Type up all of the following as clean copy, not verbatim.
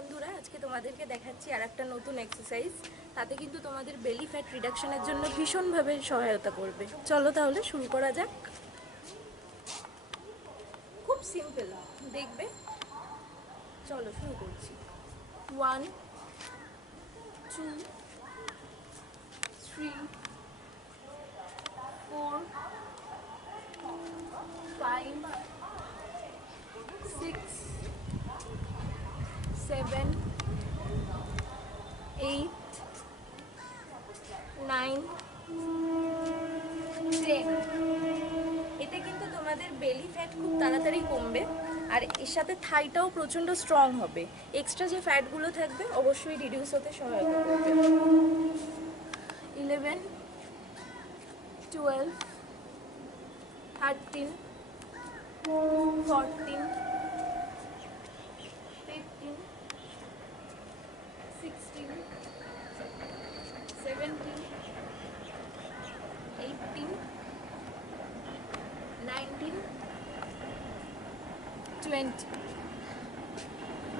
বন্ধুরা, আজকে তোমাদেরকে দেখাচ্ছি আর একটা নতুন এক্সারসাইজ। তাতে কিন্তু তোমাদের বেলি ফ্যাট রিডাকশনের জন্য ভীষণভাবে সহায়তা করবে। চলো তাহলে শুরু করা যাক। খুব সিম্পল, দেখবে। চলো শুরু করছি। 1 2 3 4 5 6 7 8 9 10। এতে কিন্তু তোমাদের বেলি ফ্যাট খুব তাড়াতাড়ি কমবে, আর এর সাথে থাইটাও প্রচণ্ড স্ট্রং হবে। এক্সট্রা যে ফ্যাটগুলো থাকবে অবশ্যই রিডিউস হতে সহায়তা করবে। 11 12 13 14 15 16 17 18 19 20।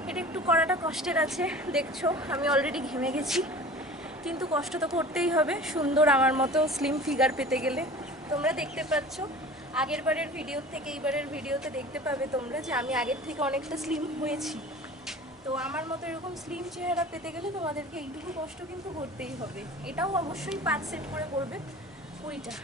এটা একটু করাটা কষ্টের আছে, দেখছো আমি অলরেডি ঘেমে গেছি, কিন্তু কষ্ট তো করতেই হবে সুন্দর আমার মতো স্লিম ফিগার পেতে গেলে। তোমরা দেখতে পাচ্ছ আগের বারের ভিডিও থেকে এইবারের ভিডিওতে দেখতে পাবে তোমরা যে আমি আগের থেকে অনেকটা স্লিম হয়েছি। তো আমার মতো এরকম স্লিম চেহারা পেতে গেলে তোমাদেরকে এইটুকু কষ্ট কিন্তু করতেই হবে। এটাও অবশ্যই 5 সেট করে করবে, 20টা।